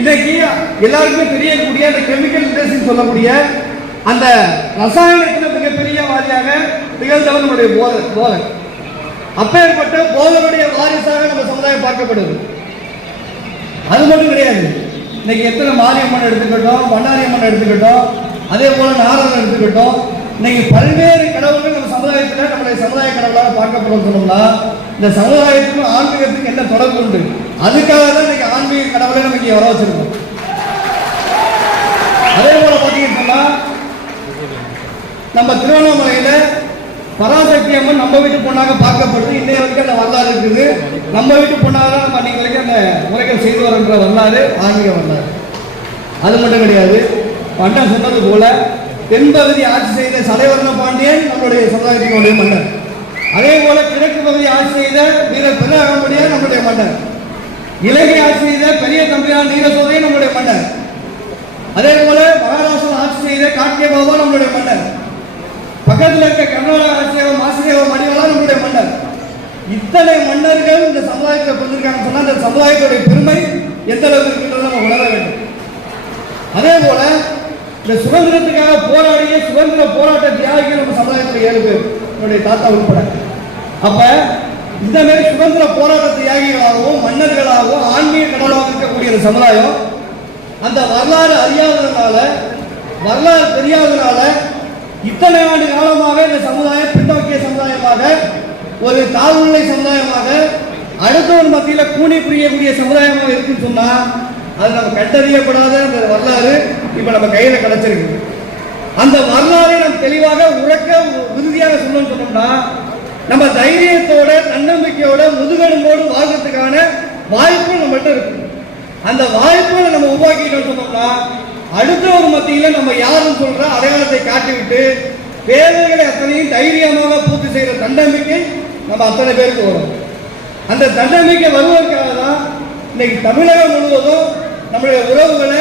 இன்னைக்கு எல்லாருக்குமே தெரியக்கூடிய அந்த கெமிக்கல் இண்டஸ்ட்ரி சொல்லக்கூடிய அந்த ரசாயனத்தில் மிகப்பெரிய வாரியாக திகழ்ந்தவர் நம்முடைய போதர் போதர். அப்பேற்பட்ட போதனுடைய வாரிசாக நம்ம சமுதாயம் பார்க்கப்படுது. அது மட்டும் கிடையாது. இன்னைக்கு எத்தனை மாரியம்மன் எடுத்துக்கிட்டோம் பண்ணாரியம்மன் எடுத்துக்கிட்டோம் அதே போல நாரதன் எடுத்துக்கிட்டோம். இன்னைக்கு பல்வேறு கடவுள்கள் நம்ம சமுதாயத்தில் நம்முடைய சமுதாய கடவுளாக பார்க்கப்படும் சொன்னோம்னா இந்த சமுதாயத்துக்கும் ஆன்மீகத்துக்கும் என்ன தொடர்பு உண்டு? அதுக்காக தான் இன்னைக்கு ஆன்மீக கடவுளை நம்ம இங்கே வர வச்சிருக்கோம். அதே போல பார்த்தீங்கன்னா நம்ம திருவண்ணாமலையில பராசக்தி அம்மன் நம்ம வீட்டு பொண்ணாக பார்க்கப்படுது. இன்னைய வரைக்கும் அந்த வரலாறு இருக்குது. நம்ம வீட்டு பொண்ணாக தான் நம்ம அன்னைக்கு வரைக்கும் அந்த முறைகள் செய்து வரன்ற வரலாறு ஆன்மீக வரலாறு. அது மட்டும் கிடையாது. அண்ணன் சொன்னது போல தென்பகுதி ஆட்சி செய்த சடைவர்ண பாண்டியன் நம்மளுடைய சமுதாயத்தினுடைய மன்னர். அதே போல கிழக்கு பகுதி ஆட்சி செய்த வீரர் பெருமாடியார் நம்முடைய மன்னர். இலங்கை ஆட்சி செய்த பெரிய தம்பியார் நீலசோதை நம்முடைய மன்னர். அதே போல மகாராஷ்டிரா ஆட்சி செய்த காட்டிய பாபா நம்முடைய மன்னர். பக்கத்தில் இருக்க கர்நாடக ஆட்சியகம் ஆசிரியர் மணிவலா நம்முடைய மன்னர். இத்தனை மன்னர்கள் இந்த சமுதாயத்தில் பிறந்திருக்காங்க சொன்னால் இந்த சமுதாயத்துடைய பெருமை எந்த அளவுக்கு இருக்கின்றதை நம்ம உணர வேண்டும். அதே போல இந்த சுதந்திரத்துக்காக போராடிய சுதந்திர போராட்ட தியாகிகள் நம்ம சமுதாயத்தில் ஏழு பேர் என்னுடைய தாத்தா உட்பட. அப்ப இந்த மாதிரி சுதந்திர போராட்ட தியாகிகளாகவும் மன்னர்களாகவும் ஆன்மீக கடவுளாக இருக்கக்கூடிய ஒரு சமுதாயம் அந்த வரலாறு அறியாததுனால வரலாறு தெரியாததுனால இத்தனை ஆண்டு காலமாக இந்த சமுதாயம் பின்னோக்கிய சமுதாயமாக ஒரு தாழ்நிலை சமுதாயமாக அடுத்தவன் மத்தியில் கூனி புரியக்கூடிய சமுதாயமாக இருக்குன்னு சொன்னா அது நம்ம கண்டறியப்படாத அந்த வரலாறு. இப்ப நம்ம கையில கிடைச்சிருக்கு. அந்த வரலாறை நம்ம தெளிவாக உறக்க உறுதியாக சொல்லணும்னு சொன்னோம்னா நம்ம தைரியத்தோட தன்னம்பிக்கையோட முதுகெலும்போடு வாழ்றதுக்கான வாய்ப்பு நம்மகிட்ட இருக்கு. அந்த வாய்ப்புகளை நம்ம உருவாக்கிட்டோம்னு சொன்னோம்னா அடுத்தவங்க மத்தியில நம்ம யாருன்னு சொல்ற அடையாளத்தை காட்டிவிட்டு தேவைகளை அத்தனையும் தைரியமாக பூர்த்தி செய்யற தன்னம்பிக்கை நம்ம அத்தனை பேருக்கு வரும். அந்த தன்னம்பிக்கை வருவதற்காக தான் இன்னைக்கு தமிழகம் முழுவதும் நம்மளுடைய உறவுகளை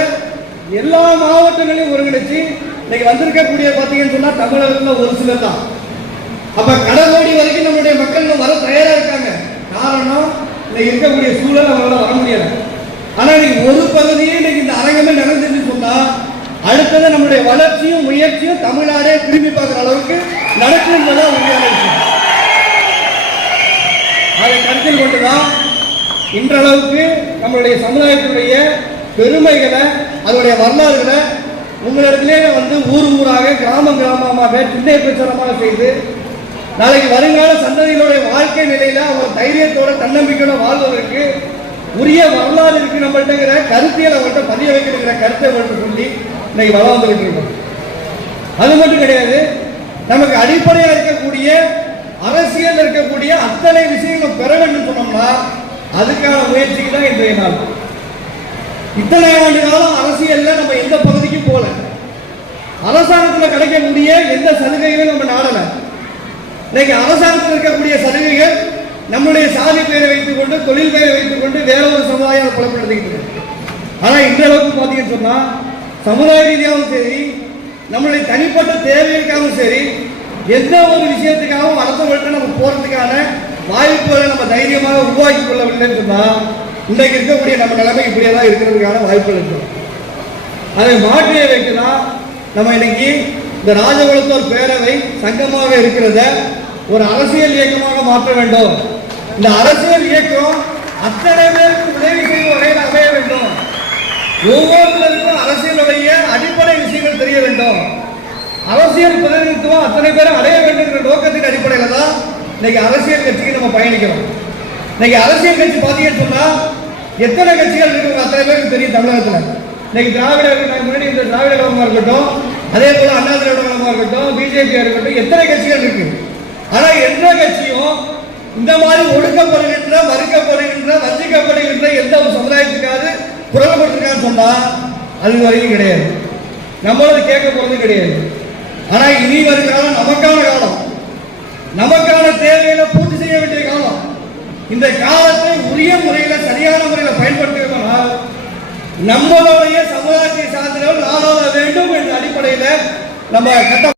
எல்லா மாவட்டங்களையும் ஒருங்கிணைச்சு இன்னைக்கு வந்திருக்கக்கூடிய பார்த்தீங்கன்னு சொன்னால் தமிழகத்தில் ஒரு சிலர் தான். அப்போ கடலோடி வரைக்கும் நம்மளுடைய மக்கள் வர தயாராக இருக்காங்க. காரணம் இன்னைக்கு இருக்கக்கூடிய சூழல் அவங்களால வர முடியலை. ஆனால் இன்னைக்கு ஒரு பகுதியே இன்னைக்கு இந்த அரங்கமே நடந்துச்சு சொன்னால் அடுத்தது நம்மளுடைய வளர்ச்சியும் முயற்சியும் தமிழ்நாடே திரும்பி பார்க்குற அளவுக்கு நடக்கும் என்பதுதான் உண்மையான விஷயம் அதை கருத்தில் கொண்டுதான் இன்றளவுக்கு நம்மளுடைய சமுதாயத்தினுடைய பெருமைகளை அதனுடைய வரலாறுகளை உங்களிடத்திலே வந்து ஊர் ஊராக கிராமம் கிராமமாக சின்ன பிரச்சாரமாக செய்து நாளைக்கு வருங்கால சந்ததிகளுடைய வாழ்க்கை நிலையில அவங்க தைரியத்தோட தன்னம்பிக்கையோட வாழ்வதற்கு உரிய வரலாறு இருக்கு நம்மள்கிட்டங்கிற கருத்தியல் அவங்கள்ட்ட பதிய வைக்கிற கருத்தை அவங்கள்ட்ட சொல்லி இன்னைக்கு வளம் வந்துகிட்டு இருக்கோம். அது மட்டும் கிடையாது நமக்கு அடிப்படையா இருக்கக்கூடிய அரசியல் இருக்கக்கூடிய அத்தனை விஷயங்கள் பெற வேண்டும் சொன்னோம்னா அதுக்கான முயற்சிக்கு தான் இன்றைய நாள். இத்தனை ஆண்டு காலம் அரசியல்ல நம்ம எந்த பகுதிக்கும் போல அரசாங்கத்தில் கிடைக்கக்கூடிய எந்த சலுகைகளும் நம்ம நாடல. இன்னைக்கு அரசாங்கத்தில் இருக்கக்கூடிய சலுகைகள் நம்முடைய சாதி பெயரை வைத்துக் கொண்டு தொழில் பெயரை வைத்துக் கொண்டு வேற ஒரு சமுதாயம் புலப்படுத்திக்கிட்டு இருக்கு. ஆனா இந்த அளவுக்கு பார்த்தீங்கன்னு சொன்னா சமுதாய ரீதியாகவும் சரி நம்மளுடைய தனிப்பட்ட தேவைகளுக்காகவும் சரி எந்த ஒரு விஷயத்துக்காகவும் அடுத்தவங்கள்ட்ட நம்ம போறதுக்கான வாய்ப்புகளை நம்ம தைரியமாக உருவாக்கி கொள்ளவில்லைன்னு சொன்னா இன்றைக்கு இருக்கக்கூடிய நம்ம நிலைமை இப்படியே தான் இருக்கிறதுக்கான வாய்ப்புகள் இருக்கு. அதை மாற்றிய வைக்கலாம் நம்ம இன்னைக்கு இந்த ராஜகுலத்தோர் பேரவை சங்கமாக இருக்கிறத ஒரு அரசியல் இயக்கமாக மாற்ற வேண்டும். இந்த அரசியல் இயக்கம் அத்தனை பேருக்கு உதவி செய்யும் வகையில் அமைய வேண்டும். ஒவ்வொருத்தருக்கும் அரசியலுடைய அடிப்படை விஷயங்கள் தெரிய வேண்டும். அரசியல் பிரதிநிதித்துவம் அத்தனை பேரும் அடைய வேண்டும் என்ற நோக்கத்தின் அடிப்படையில் தான் இன்னைக்கு அரசியல் கட்சிக்கு நம்ம பயணிக்கிறோம். இன்னைக்கு அரசியல் கட்சி பார்த்தீங்கன்னு சொன்னா எத்தனை கட்சிகள் இருக்கு அத்தனை பேருக்கு தெரியும் தமிழகத்தில். இன்னைக்கு திராவிட முன்னாடி இந்த திராவிட கழகமாக இருக்கட்டும் அதே போல அண்ணா திராவிட கழகமாக இருக்கட்டும் பிஜேபியாக இருக்கட்டும் எத்தனை கட்சிகள் இருக்கு? ஆனால் எந்த கட்சியும் இந்த மாதிரி ஒடுக்கப்படுகின்ற மறுக்கப்படுகின்ற வஞ்சிக்கப்படுகின்ற எந்த ஒரு சமுதாயத்துக்காவது குரல் கொடுத்துருக்கான்னு சொன்னால் அது வரைக்கும் கிடையாது. நம்மளது கேட்க போகிறது கிடையாது. ஆனால் இனி வரும் காலம் நமக்கான காலம். நமக்கான தேவைகளை பூர்த்தி செய்ய வேண்டிய காலம். இந்த காலத்தை உரிய முறையில் சரியான முறையில நம்மளுடைய சமுதாயத்தை சார்ந்தவர்கள் நாளாக வேண்டும் என்ற அடிப்படையில் நம்ம கட்ட